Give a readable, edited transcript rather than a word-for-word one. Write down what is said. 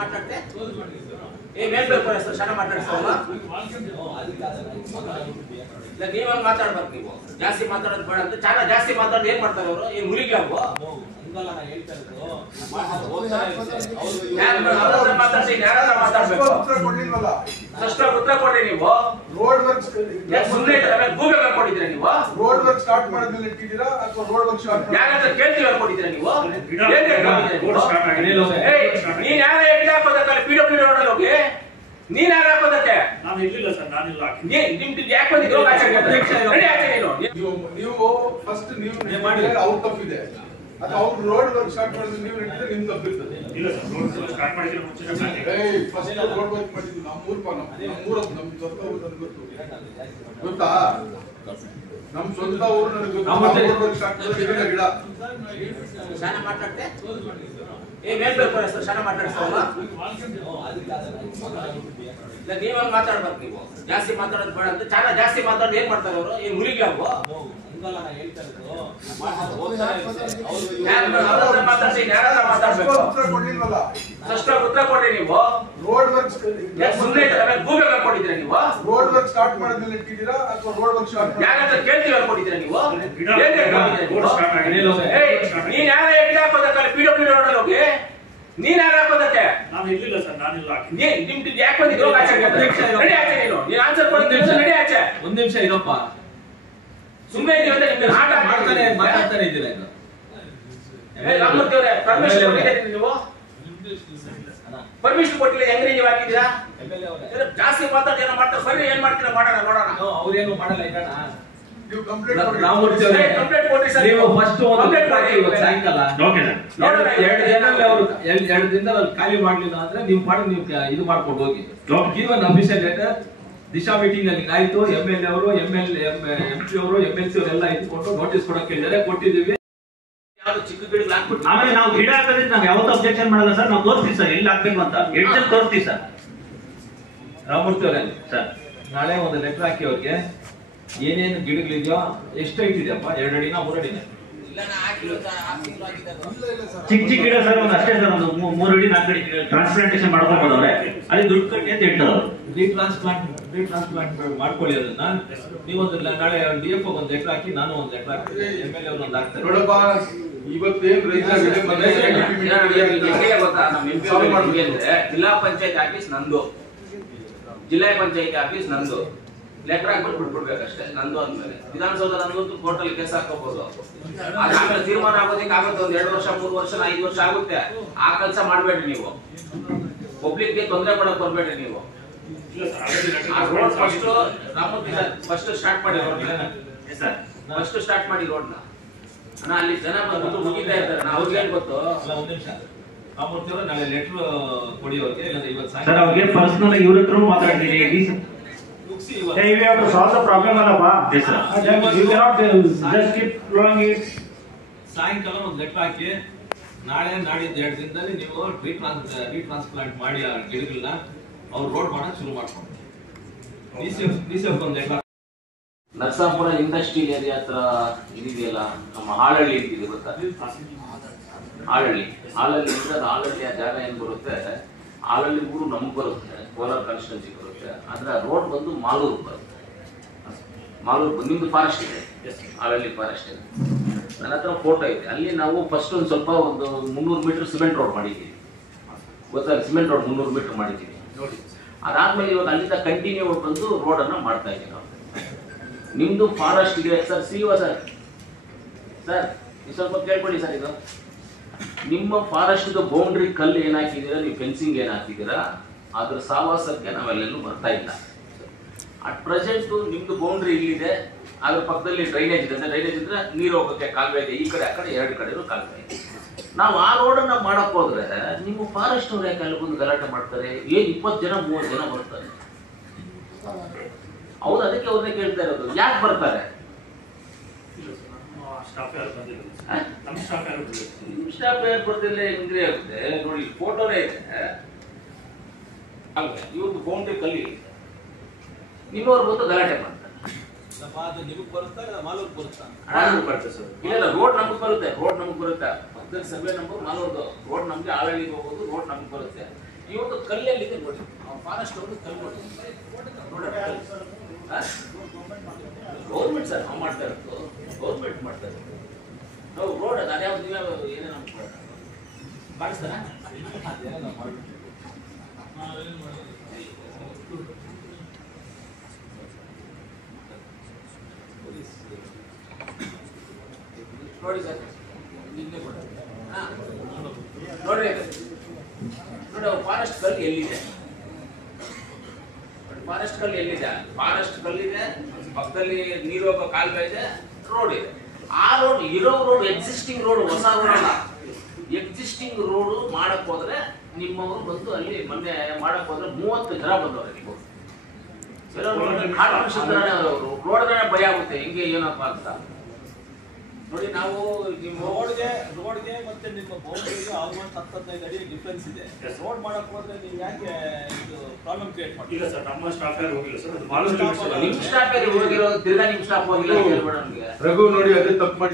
ಮಾತಾಡ್ತೆ ಏ ಮೇಲ್ಬೇಕು ಸರ್ ಶಾನ ಮಾತಾಡ್ತಾವಲ್ಲ ಇಲ್ಲ ನೀವಾಗ ಮಾತಾಡ್ಬೇಕು ನೀವು ಜಾಸ್ತಿ ಮಾತಾಡೋದು ಬೇಡ ಅಂತ ಚಾನ ಜಾಸ್ತಿ ಮಾತಾಡೋದು ಏನ್ ಮಾಡ್ತಾರೆ ಅವರು ಏನ್ ಮುರಿಗ್ಲ ಅವು ಉತ್ತರ ಕೊಡ್ರಿ ನೀವು ರೋಡ್ ವರ್ಕ್ ಸುಮ್ಮನೆ ಗೂಗಲ್ ಹಾಕೊಂಡಿದ್ದೀರಾ ನೀವು ರೋಡ್ ವರ್ಕ್ ಸ್ಟಾರ್ಟ್ ಮಾಡಿದ್ಮೇಲೆ ಇಟ್ಟಿದ್ದೀರಾ ಅಥವಾ ರೋಡ್ ವರ್ಕ್ ಸ್ಟಾರ್ಟ್ ಯಾರಾದ್ರೂ ಕೇಳ್ತೀವಿ ಹಾಕೊಂಡಿದ್ದೀರಾ ನೀವು ನೀನ್ ಯಾರ ಎಲ್ಲಿ ಹಾಕೋದಕ್ಕಲ್ಲ PWD ರೋಡಲ್ಲಿ ಹೋಗಿ ನೀನ್ ಯಾರು ಹಾಕೋದಕ್ಕೆ ನಾನು ಇರ್ಲಿಲ್ಲ ಸರ್ ನಾನಿಲ್ಲ ನಿಮ್ದು ಯಾಕೆ ಬಂದಿದ್ದು ನೀವು ಫಸ್ಟ್ ನೀವು ಮಾಡಿದ್ರೆ ಅವ್ರ ತಪ್ಪಿದೆ ಅಥವಾ ಅವ್ರು ರೋಡ್ ವರ್ಕ್ ಸ್ಟಾರ್ಟ್ ಮಾಡಿದ್ರೆ ನೀವು ಇಟ್ಟಿದ್ರೆ ನಿಮ್ ತಪ್ಪಿರ್ತದೆ ಇಲ್ಲ ಸರ್ ರೋಡ್ ಸ್ಟಾರ್ಟ್ ಮಾಡಿದ್ರೆ ಮುಂಚೆ ಫಸ್ಟ್ ರೋಡ್ ವರ್ಕ್ ಮಾಡಿದ್ದು ನಮ್ಮೂರದ್ದು ನಮ್ ಸ್ವಂತ ಊರು ನನಗೆ ಗೊತ್ತಾ ನಮ್ ಸ್ವಂತ ಊರು ನನಗೆ ಗೊತ್ತು ರೋಡ್ ವರ್ಕ್ ಸ್ಟಾರ್ಟ್ ಮಾಡಿದ್ರೆ ಗಿಡ ಶಾನ ಮಾತಾಡ್ತೆ ಏ ಮೇಲ್ಬೇಕು ಸರ್ ಶಾನ ಮಾತಾಡ್ತಾವಲ್ಲ ಇಲ್ಲ ನೀವಾಗ ಮಾತಾಡ್ಬೇಕು ನೀವು ಜಾಸ್ತಿ ಮಾತಾಡೋದು ಬೇಡ ಅಂತ ಚಾನ ಜಾಸ್ತಿ ಮಾತಾಡೋದು ಏನ್ ಮಾಡ್ತಾರೆ ಅವರು ಏನ್ ಮುರಿಗ್ಲ ಅವು ಉತ್ತರ ಕೊಡ್ರಿ ನೀವು ರೋಡ್ ವರ್ಕ್ ಸುಮ್ಮನೆ ಗೂಗಲ್ ಹಾಕೊಂಡಿದ್ದೀರಾ ನೀವು ರೋಡ್ ವರ್ಕ್ ಸ್ಟಾರ್ಟ್ ಮಾಡಿದ್ಮೇಲೆ ಇಟ್ಟಿದ್ದೀರಾ ಅಥವಾ ರೋಡ್ ವರ್ಕ್ ಸ್ಟಾರ್ಟ್ ಯಾರಾದ್ರೂ ಕೇಳ್ತೀವಿ ಹಾಕೊಂಡಿದ್ದೀರಾ ನೀವು ನೀನ್ ಯಾರ ಎಲ್ಲಿ ಹಾಕೋದಕ್ಕಲ್ಲ PWD ರೋಡಲ್ಲಿ ಹೋಗಿ ನೀನ್ ಯಾರು ಹಾಕೋದಕ್ಕೆ ನಾನು ಇರ್ಲಿಲ್ಲ ಸರ್ ನಾನಿಲ್ಲ ನಿಮ್ದು ಯಾಕೆ ಬಂದಿದ್ದು ನೀನ್ ಆನ್ಸರ್ ಕೊಡ್ತೀನಿ ನಡಿ ಆಚೆ ಒಂದ್ ನಿಮಿಷ ಇರಪ್ಪ ಸುಮ್ಮನೆ ಮಾತಾಡ್ತಾನೆ ಇದ್ದೀರಾ ಇದು ಪರ್ಮಿಷನ್ ಕೊಟ್ಟಿಲ್ಲ ಹೆಂಗ್ರಿ ನೀವು ಹಾಕಿದ್ದೀರಾ ಜಾಸ್ತಿ ಮಾತಾಡಿ ಏನೋ ಮಾಡ್ತಾರೆ ಬರ್ರಿ ಏನ್ ಮಾಡ್ತೀರಾ ಮಾಡೋಣ ನೋಡೋಣ ಅವ್ರೇನು ಮಾಡಲ್ಲ ಇರೋಣ ನೀವು ಕಂಪ್ಲೀಟ್ ಕಂಪ್ಲೇಂಟ್ ಕೊಟ್ರಿ ಸರ್ ನೀವು ಫಸ್ಟ್ ಸಾಯಂಕಾಲ ಎರಡು ದಿನದಲ್ಲಿ ಖಾಲಿ ಮಾಡ್ಲಿಲ್ಲ ಅಂದ್ರೆ ನೀವು ಮಾಡಿ ನೀವು ಇದು ಮಾಡ್ಕೊಂಡು ಹೋಗಿ given official letter Disha meeting ಅಲ್ಲಿ ಆಯ್ತು MLA ಅವರು MP ಅವರು MLC ಅವರೆಲ್ಲ ಇಟ್ಕೊಂಡು ನೋಟಿಸ್ ಕೊಡಕ್ಕೆ ಹೇಳಿದರೆ ಕೊಟ್ಟಿದ್ದೀವಿ. ಚಿಕ್ಕ ಗಿಡಗಳು ಹಾಕ್ಬಿಟ್ಟು ಆಮೇಲೆ ನಾವು ಗಿಡ ಹಾಕೋದ್ರಿಂದ ನಾವು ಯಾವತ್ತೂ ಅಬ್ಜೆಕ್ಷನ್ ಮಾಡಲ್ಲ ಸರ್. ನಾವು ತೋರಿಸ್ತೀವಿ ಸರ್ ಎಲ್ಲಿ ಹಾಕ್ಬೇಕು ಅಂತ ಎಡ್ಜಲ್ಲಿ ತೋರಿಸ್ತೀವಿ ಸರ್. ರಾಮಮೂರ್ತಿ ಅವರೇ ಸರ್ ನಾಳೆ ಒಂದು ಲೆಟರ್ ಹಾಕಿ ಅವ್ರಿಗೆ ಏನೇನು ಗಿಡಗಳಿದೆಯೋ ಎಷ್ಟು ಹೈಟ್ ಇದೆಯಪ್ಪ 2 ಅಡಿನ 3 ಅಡಿನ ಚಿಕ್ಕ ಗಿಡ ಸರ್ ಒಂದು ಅಷ್ಟೇ ಸರ್ ಒಂದು 3 ಅಡಿ 4 ಅಡಿ ಟ್ರಾನ್ಸ್ಪ್ಲಾಂಟೇಶನ್ ಮಾಡ್ಕೊಂಡ್ಬಂದವ್ರೆ ಅಲ್ಲಿ ದುಡ್ಡು ಕಟ್ಟಿ ಅಂತ ಹೇಳ್ತಾರೆ. ರೀಟ್ರಾನ್ಸ್ಪ್ಲಾಂಟ್ ಮಾಡ್ಕೊಳ್ಳಿ ಅದನ್ನ. ನೀವೊಂದು ನಾಳೆ DFO ಒಂದು ಲೆಟರ್ ಹಾಕಿ ನಾನು ಒಂದು ಲೆಟರ್ ಹಾಕ್ತೀನಿ MLA ಅವರು ಒಂದು ಹಾಕ್ತಾರೆ. ನೋಡಪ್ಪ ಇವತ್ತೇನು ಜಿಲ್ಲಾ ಪಂಚಾಯತ್ ಆಫೀಸ್ ನಂದು, ಜಿಲ್ಲಾ ಪಂಚಾಯತ್ ಆಫೀಸ್ ನಂದು, ಲೆಟರ್ ಹಾಕ್ಬಿಟ್ಟು ಬಿಟ್ಬಿಡ್ಬೇಕಷ್ಟೇ. ನಂದು ಅಂದ್ಮೇಲೆ ವಿಧಾನಸೌಧ ನಂದು ಕೋರ್ಟಲ್ಲಿ ಕೇಸ್ ಹಾಕೋಬಹುದು. ಆಮೇಲೆ ತೀರ್ಮಾನ ಆಗೋದಕ್ಕೆ ಆಗುತ್ತೆ ಒಂದು 2 ವರ್ಷ 3 ವರ್ಷ 5 ವರ್ಷ ಆಗುತ್ತೆ. ಆ ಕೆಲಸ ಮಾಡ್ಬೇಡ್ರಿ ನೀವು. ಪಬ್ಲಿಕ್ಗೆ ತೊಂದರೆ ಕೊಡಕ್ ಬರ್ಬೇಡ್ರಿ ನೀವು. ಫಸ್ಟ್ ಸ್ಟಾರ್ಟ್ ಮಾಡಿ ಫಸ್ಟ್ ಸ್ಟಾರ್ಟ್ ಮಾಡಿ ರೋಡ್ನ. ಅಲ್ಲಿ ಜನ ಬಂದು ಮುಗಿತಾ ಇರ್ತಾರೆ. ಅವ್ರಿಗೆ ಏನ್ ಗೊತ್ತು? ಒಂದ್ ನಿಮಿಷ ರಾಮಮೂರ್ತಿ ಅವರು ನಾಳೆ ಲೆಟರ್ ಕೊಡಿ ಅವ್ರಿಗೆ. ಸರ್ ಅವ್ರಿಗೆ ಪರ್ಸನಲ್ ಇವ್ರ ಹತ್ರ ಮಾತಾಡ್ತೀನಿ. Hey, we have to solve the problem, Alappa. Yes, sir. You cannot just keep blowing it. ಸಾಯಂಕಾಲ ಒಂದು ಲೆಟರ್ ಹಾಕಿ ನಾಳೆ ನಾಡಿದ್ದು 2 ದಿನದಲ್ಲಿ ನೀವು ರೀಟ್ರಾನ್ಸ್ಪ್ಲಾಂಟ್ ಮಾಡಿ ಆ ಗಿಡಗಳನ್ನ ಅವ್ರು ರೋಡ್ ಮಾಡಕ್ ಶುರು ಮಾಡ್ಕೊಂಡು DCF ಒಂದು ಲೆಟರ್. ನರಸಾಪುರ ಇಂಡಸ್ಟ್ರಿಯಲ್ ಏರಿಯಾ ಹತ್ರ ಇದೆಯಲ್ಲ, ನಮ್ಮ ಹಾಳಹಳ್ಳಿ ಇದೆ ಗೊತ್ತಾ? ಹಾಳಹಳ್ಳಿ ಅಂದ್ರೆ ಹಾಳಹಳ್ಳಿ ಆ ಜಾಗ ಏನ್ ಬರುತ್ತೆ, ಹಾಳಹಳ್ಳಿ ಊರು ನಮ್ಗೆ ಬರುತ್ತೆ, ಕೋಲಾರ ಕಾನ್ಸ್ಟಿಟ್ಯೂನ್ಸಿ ಬರುತ್ತೆ. ಆದ್ರೆ ರೋಡ್ ಬಂದು ಮಾಲೂರು ಬರುತ್ತೆ. ಮಾಲೂರು ನಿಮ್ದು ಫಾರೆಸ್ಟ್ ಇದೆ, ಹಾಳಹಳ್ಳಿ ಫಾರೆಸ್ಟ್ ಇದೆ. ನನ್ನ ಹತ್ರ ಫೋಟೋ ಇದೆ. ಅಲ್ಲಿ ನಾವು ಫಸ್ಟ್ ಒಂದು ಸ್ವಲ್ಪ ಒಂದು 300 ಮೀಟರ್ ಸಿಮೆಂಟ್ ರೋಡ್ ಮಾಡಿದ್ದೀವಿ ಗೊತ್ತಾ? ಸಿಮೆಂಟ್ ರೋಡ್ 300 ಮೀಟರ್ ಮಾಡಿದ್ದೀವಿ ನೋಡಿ. ಅದಾದ್ಮೇಲೆ ಇವಾಗ ಅಲ್ಲಿಂದ ಕಂಟಿನ್ಯೂ ಬಂದು ರೋಡ್ ಅನ್ನ ಮಾಡ್ತಾ ಇದ್ದೀವಿ ನಾವು. ನಿಮ್ದು ಫಾರೆಸ್ಟ್ ಇದೆ ಸರ್. ಸಿಒ ಸರ್ ಸ್ವಲ್ಪ ಕೇಳ್ಕೊಳ್ಳಿ ಸರ್. ಇದು ನಿಮ್ಮ ಫಾರೆಸ್ಟ್ ಬೌಂಡ್ರಿ ಕಲ್ಲು ಏನ್ ಹಾಕಿದ್ದೀರಾ, ನೀವು ಫೆನ್ಸಿಂಗ್ ಏನ್ ಹಾಕಿದ್ದೀರಾ, ಅದ್ರ ಸಾವಾಸಕ್ಕೆ ನಾವೆಲ್ಲೆಲ್ಲೂ ಬರ್ತಾ ಇಲ್ಲ. ಅಟ್ ಪ್ರೆಸೆಂಟ್ ನಿಮ್ದು ಬೌಂಡ್ರಿ ಇಲ್ಲಿದೆ, ಅದ್ರ ಪಕ್ಕದಲ್ಲಿ ಡ್ರೈನೇಜ್ ಇದೆ. ಡ್ರೈನೇಜ್ ಇದ್ರೆ ನೀರು ಹೋಗೋಕ್ಕೆ ಕಾಲುವೆ ಇದೆ. ಈ ಕಡೆ ಆ ಕಡೆ 2 ಕಡೆನೂ ಕಾಲುವೆ ಇದೆ. ನಾವು ಆ ರೋಡನ್ನ ಮಾಡಕ್ ಹೋದ್ರೆ ನಿಮ್ಮ ಫಾರೆಸ್ಟ್ ಅವ್ರು ಯಾಕೆ ಅಲ್ಲಿ ಬಂದು ಗಲಾಟೆ ಮಾಡ್ತಾರೆ? 20 ಜನ 30 ಜನ ಬರ್ತಾರೆ. ಹೌದು, ಅದಕ್ಕೆ ಅವ್ರನ್ನೇ ಕೇಳ್ತಾ ಇರೋದು, ಯಾಕೆ ಬರ್ತಾರೆ? ನಿಮ್ ಸ್ಟಾಫ್ ಯಾರು ಬರ್ತಿಲ್ಲ? ಹೆಂಗ್ರಿ ಆಗುತ್ತೆ ನೋಡಿ, ಫೋಟೋನೇ ಇದೆ. ಇವ್ರದ್ದು ಬೌಂಡ್ರಿ ಕಲ್ಲಿ ನಿಮ್ಮವ್ರು ಬಂದು ಗಲಾಟೆ ಮಾಡ್ತಾರೆ. ಇಲ್ಲ, ರೋಡ್ ನಮಗ್ ಬರುತ್ತೆ. ಪಕ್ಕದಲ್ಲಿ ಸರ್ವೆ ನಂಬರ್ ಮಾಲೂರ್ದು ರೋಡ್ ನಮ್ಗೆ ಹಾಳಹಳ್ಳಿಗೆ ಹೋಗೋದು ರೋಡ್ ನಮಗ್ ಬರುತ್ತೆ. ಇವತ್ತು ಕಲ್ಲಲ್ಲಿದೆ ನೋಡಿ, ಫಾರೆಸ್ಟ್ ಒಂದು ಕಲ್ಲು ನೋಡಿ, ಗೌರ್ಮೆಂಟ್ ಸರ್ ನಾವು ಮಾಡ್ತಾ ಇರೋದು, ಗೌರ್ಮೆಂಟ್ ಮಾಡ್ತಾ ಇರೋದು. ನಾವು ರೋಡ್ ಅದು ಅದ್ಯಾವ್ದು ನೀವ್ಯಾವ ಏನೇನು ಕಾಣಿಸ್ತಾರ ನೋಡಿ ಸರ್, ನಿನ್ನೆ ನೋಡ್ರಿ ನೋಡಿ ಫಾರೆಸ್ಟ್ ಕಲ್ಲು ಎಲ್ಲಿದೆ, ಫಾರೆಸ್ಟ್ ಕಲ್ಲು ಎಲ್ಲಿದೆ, ಫಾರೆಸ್ಟ್ ಕಲ್ಲಿದೆ, ಪಕ್ಕದಲ್ಲಿ ನೀರು ಹೋಗೋ ಕಾಲುವೆ ಇದೆ, ರೋಡ್ ಇದೆ. ಆ ರೋಡ್ ಇರೋ ರೋಡ್ ಎಕ್ಸಿಸ್ಟಿಂಗ್ ರೋಡ್, ಹೊಸ ರೋಡ್ ಅಲ್ಲ, ಎಕ್ಸಿಸ್ಟಿಂಗ್ ರೋಡ್ ಮಾಡಕ್ ಹೋದ್ರೆ ನಿಮ್ಮವರು ಬಂದು ಅಲ್ಲಿ ಮೊನ್ನೆ ಮಾಡಕ್ ಹೋದ್ರೆ 30 ಜನ ಬಂದವ್ರೆ. ನೀವು ರೋಡ್ಗಳೇ ಭಯ ಆಗುತ್ತೆ, ಹೆಂಗೆ ಏನಪ್ಪ ಅಂತ ನೋಡಿ. ನಾವು ನಿಮ್ಮ ರೋಡ್ಗೆ ಮತ್ತೆ ನಿಮ್ಮ ಬೌಂಡ್ರಿಗೆ ಆಲ್ಮೋಸ್ಟ್ 10-15 ಅಡಿ ಡಿಫ್ರೆನ್ಸ್ ಇದೆ. ರೋಡ್ ಮಾಡಕ್ ಹೋದ್ರೆ ನೀವು ಯಾಕೆ ಇದು ಪ್ರಾಬ್ಲಮ್ ಕ್ರಿಯೇಟ್ ಮಾಡ್ತೀರಾ ಸರ್? ನಮ್ಮ ಸ್ಟಾಫ್ ಯಾರು ಹೋಗಿಲ್ಲ ಸರ್, ಅದು ಬಹಳಷ್ಟು ನಿಮ್ ಸ್ಟಾಫ್ ಹೋಗಿರೋದು, ತಿರ್ಗಾ ನಿಮ್ ಸ್ಟಾಫ್ ಹೋಗಿಲ್ಲ. ರಘು ನೋಡಿ ಅದೇ ತಪ್ಪು ಮಾಡಿ